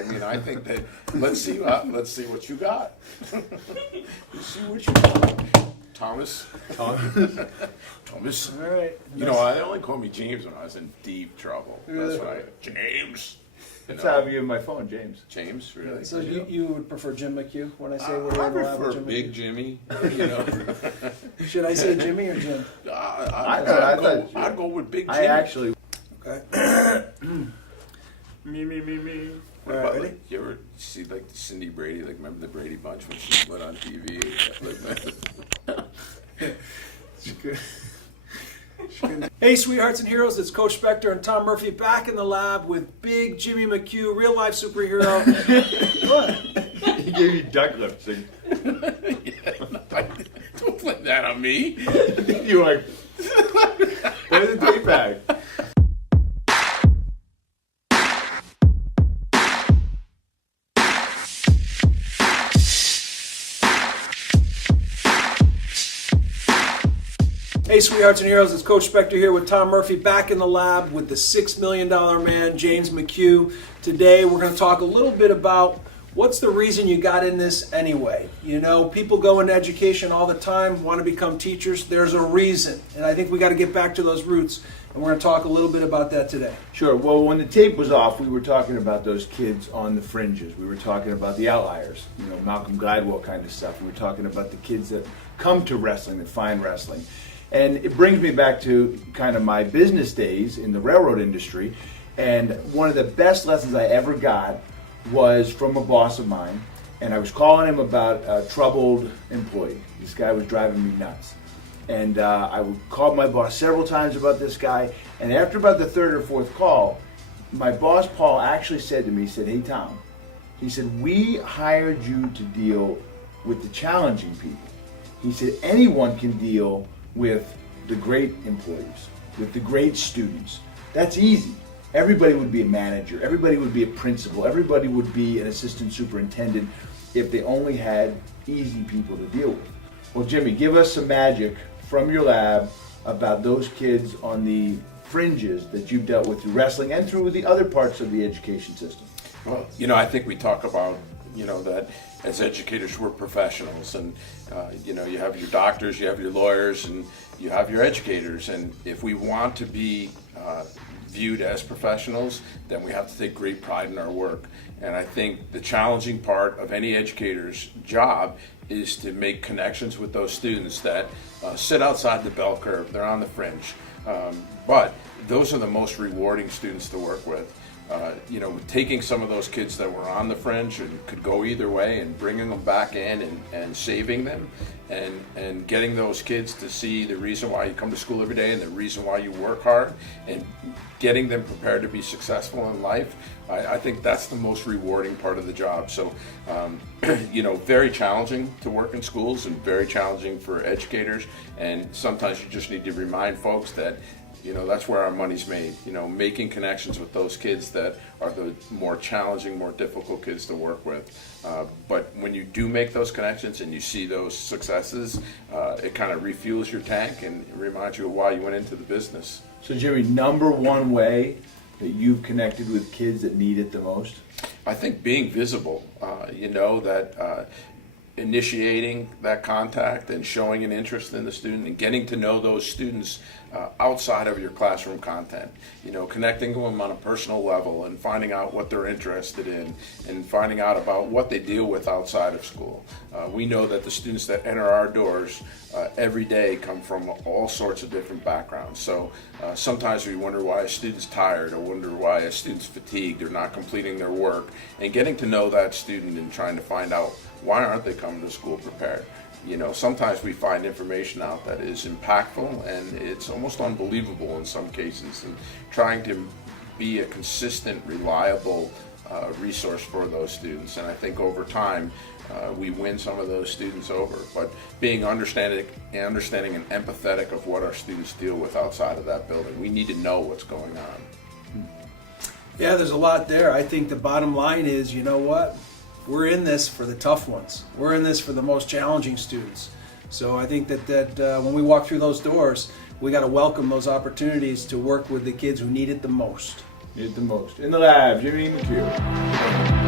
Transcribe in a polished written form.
I mean, I think that let's see what you got. Let's see what you got, Thomas. Thomas. All right. You know, they only called me James when I was in deep trouble. That's right, James. That's how I have you in my phone, James. James, really? So you would prefer Jim McHugh when I say we're I in the lab with prefer Jim Big McHugh? Jimmy. You know. Should I say Jimmy or Jim? I'd go with Big Jimmy. I actually. Okay. Me. What All about, right, like, you ever see like Cindy Brady? Like, remember the Brady Bunch when she went on TV? Hey, sweethearts and heroes, it's Coach Spector and Tom Murphy back in the lab with Big Jimmy McHugh, real life superhero. What? He gave you duck lips. Don't put that on me. You were like, where's the tape bag? Hey, sweethearts and heroes, it's Coach Spector here with Tom Murphy back in the lab with the $6 million man, James McHugh. Today we're going to talk a little bit about what's the reason you got in this anyway. You know, people go into education all the time, want to become teachers. There's a reason, and I think we got to get back to those roots, and we're going to talk a little bit about that today. Sure. Well, when the tape was off, we were talking about those kids on the fringes. We were talking about the outliers, you know, Malcolm Gladwell kind of stuff. We were talking about the kids that come to wrestling, that find wrestling. And it brings me back to kind of my business days in the railroad industry. And one of the best lessons I ever got was from a boss of mine. And I was calling him about a troubled employee. This guy was driving me nuts. And I would call my boss several times about this guy. And after about the third or fourth call, my boss, Paul, actually said to me, he said, "Hey, Tom," he said, "we hired you to deal with the challenging people." He said, "Anyone can deal with the great employees, with the great students. That's easy. Everybody would be a manager, everybody would be a principal, everybody would be an assistant superintendent if they only had easy people to deal with." Well, Jimmy, give us some magic from your lab about those kids on the fringes that you've dealt with through wrestling and through the other parts of the education system. Well, you know, I think we talk about, you know, that as educators we're professionals, and you know, you have your doctors, you have your lawyers, and you have your educators, and if we want to be viewed as professionals, then we have to take great pride in our work. And I think the challenging part of any educator's job is to make connections with those students that sit outside the bell curve, they're on the fringe, but those are the most rewarding students to work with. You know, taking some of those kids that were on the fringe and could go either way and bringing them back in and saving them and getting those kids to see the reason why you come to school every day and the reason why you work hard and getting them prepared to be successful in life. I think that's the most rewarding part of the job. So, you know, very challenging to work in schools and very challenging for educators. And sometimes you just need to remind folks that, you know, that's where our money's made, you know, making connections with those kids that are the more challenging, more difficult kids to work with. But when you do make those connections and you see those successes, it kind of refuels your tank and reminds you of why you went into the business. So, Jimmy, number one way that you've connected with kids that need it the most? I think being visible, you know, that initiating that contact and showing an interest in the student and getting to know those students outside of your classroom content, you know, connecting with them on a personal level and finding out what they're interested in and finding out about what they deal with outside of school. We know that the students that enter our doors every day come from all sorts of different backgrounds. So sometimes we wonder why a student's tired or wonder why a student's fatigued or not completing their work, and getting to know that student and trying to find out why aren't they coming to school prepared. You know, sometimes we find information out that is impactful and it's almost unbelievable in some cases, and trying to be a consistent, reliable resource for those students. And I think over time we win some of those students over, but being understanding and empathetic of what our students deal with outside of that building. We need to know what's going on. Yeah, there's a lot there. I think the bottom line is, you know what? We're in this for the tough ones. We're in this for the most challenging students. So I think that when we walk through those doors, we got to welcome those opportunities to work with the kids who need it the most. Need it the most. In the lab, Jimmy McHugh.